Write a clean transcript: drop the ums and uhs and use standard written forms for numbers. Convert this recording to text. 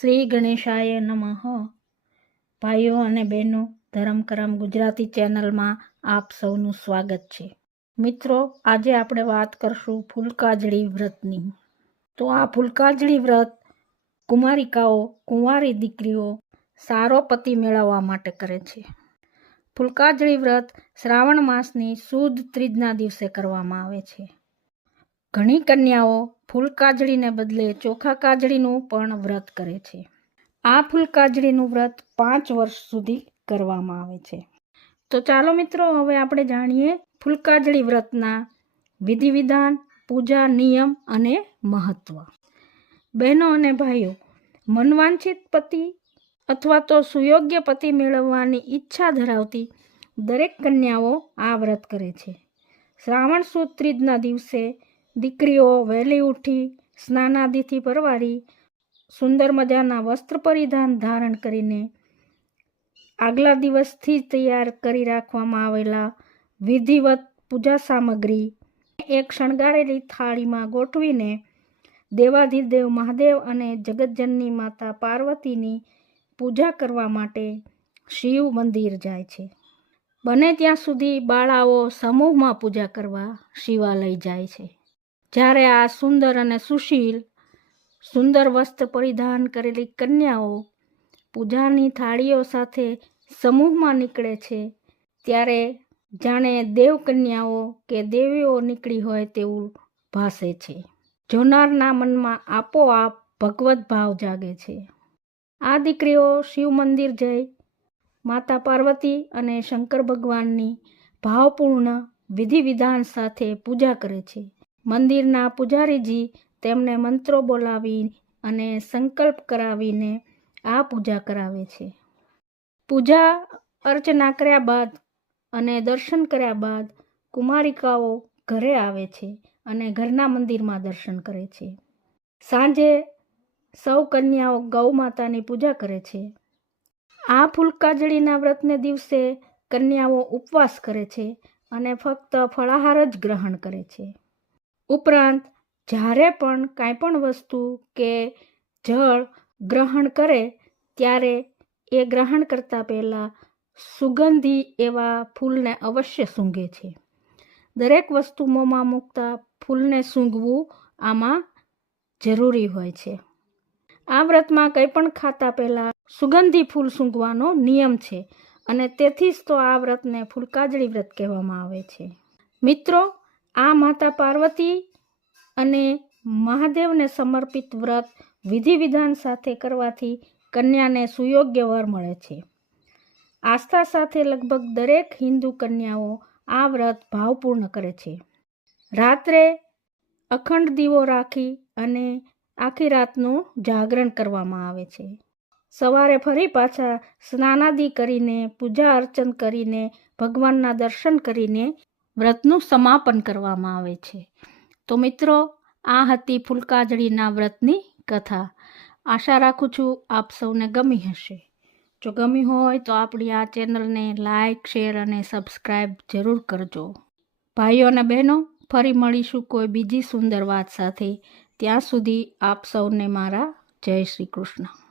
શ્રી ગણેશાય નમઃ. ભાઈઓ અને બહેનો, ધર્મ કરમ ગુજરાતી ચેનલમાં આપ સૌનું સ્વાગત છે. મિત્રો, આજે આપણે વાત કરશું ફૂલકાજળી વ્રતની. તો આ ફૂલકાજળી વ્રત કુમારિકાઓ, કુંવારી દીકરીઓ સારો પતિ મેળવવા માટે કરે છે. ફૂલકાજળી વ્રત શ્રાવણ માસની સુદ ત્રીજના દિવસે કરવામાં આવે છે. ઘણી કન્યાઓ ફૂલકાજળીને બદલે ચોખા કાજળીનું પણ વ્રત કરે છે. આ ફૂલકાજળીનું વ્રત 5 વર્ષ સુધી કરવામાં આવે છે. તો ચાલો મિત્રો, હવે આપણે જાણીએ ફૂલકાજળી વ્રતના વિધિ વિધાન, પૂજા, નિયમ અને મહત્વ. બહેનો અને ભાઈઓ, મનવાંછિત પતિ અથવા તો સુયોગ્ય પતિ મેળવવાની ઈચ્છા ધરાવતી દરેક કન્યાઓ આ વ્રત કરે છે. શ્રાવણ સુદ ત્રીજના દિવસે દીકરીઓ વહેલી ઉઠી સ્નાનાદિથી પરવારી સુંદર મજાના વસ્ત્ર પરિધાન ધારણ કરીને આગલા દિવસથી જ તૈયાર કરી રાખવામાં આવેલા વિધિવત પૂજા સામગ્રી એક શણગારેલી થાળીમાં ગોઠવીને દેવાધિદેવ મહાદેવ અને જગતજનની માતા પાર્વતીની પૂજા કરવા માટે શિવ મંદિર જાય છે. બને ત્યાં સુધી બાળાઓ સમૂહમાં પૂજા કરવા શિવાલય જાય છે. જ્યારે આ સુંદર અને સુશીલ સુંદર વસ્ત્ર પરિધાન કરેલી કન્યાઓ પૂજાની થાળીઓ સાથે સમૂહમાં નીકળે છે, ત્યારે જાણે દેવકન્યાઓ કે દેવીઓ નીકળી હોય તેવું ભાસે છે. જોનારના મનમાં આપોઆપ ભગવત ભાવ જાગે છે. આ દીકરીઓ શિવ મંદિર જઈ માતા પાર્વતી અને શંકર ભગવાનની ભાવપૂર્ણ વિધિ વિધાન સાથે પૂજા કરે છે. મંદિરના પૂજારીજી તેમને મંત્રો બોલાવી અને સંકલ્પ કરાવીને આ પૂજા કરાવે છે. પૂજા અર્ચના કર્યા બાદ અને દર્શન કર્યા બાદ કુમારિકાઓ ઘરે આવે છે અને ઘરના મંદિરમાં દર્શન કરે છે. સાંજે સૌ કન્યાઓ ગૌ માતાની પૂજા કરે છે. આ ફૂલકાજળીના વ્રતને દિવસે કન્યાઓ ઉપવાસ કરે છે અને ફક્ત ફળાહાર જ ગ્રહણ કરે છે. ઉપરાંત જ્યારે પણ કાંઈ પણ વસ્તુ કે જળ ગ્રહણ કરે ત્યારે એ ગ્રહણ કરતાં પહેલાં સુગંધી એવા ફૂલને અવશ્ય સૂંઘે છે. દરેક વસ્તુ મોંમાં મૂકતા ફૂલને સૂંઘવું આમાં જરૂરી હોય છે. આ વ્રતમાં કંઈ પણ ખાતા પહેલાં સુગંધી ફૂલ સૂંઘવાનો નિયમ છે અને તેથી જ તો આ વ્રતને ફૂલકાજળી વ્રત કહેવામાં આવે છે. મિત્રો, આ માતા પાર્વતી અને મહાદેવને સમર્પિત વ્રત વિધિ વિધાન સાથે કરવાથી કન્યાને સુયોગ્ય વર મળે છે. આસ્થા સાથે લગભગ દરેક હિન્દુ કન્યાઓ આ વ્રત ભાવપૂર્ણ કરે છે. રાત્રે અખંડ દીવો રાખી અને આખી રાતનું જાગરણ કરવામાં આવે છે. સવારે ફરી પાછા સ્નાનાદિ કરીને પૂજા અર્ચન કરીને ભગવાનના દર્શન કરીને વ્રતનું સમાપન કરવામાં આવે છે. તો મિત્રો, આ હતી ફૂલકાજળીના વ્રતની કથા. આશા રાખું છું આપ સૌને ગમી હશે. જો ગમી હોય તો આપણી આ ચેનલને લાઈક, શેર અને સબસ્ક્રાઈબ જરૂર કરજો. ભાઈઓ અને બહેનો, ફરી મળીશું કોઈ બીજી સુંદર વાત સાથે. ત્યાં સુધી આપ સૌને મારા જય શ્રી કૃષ્ણ.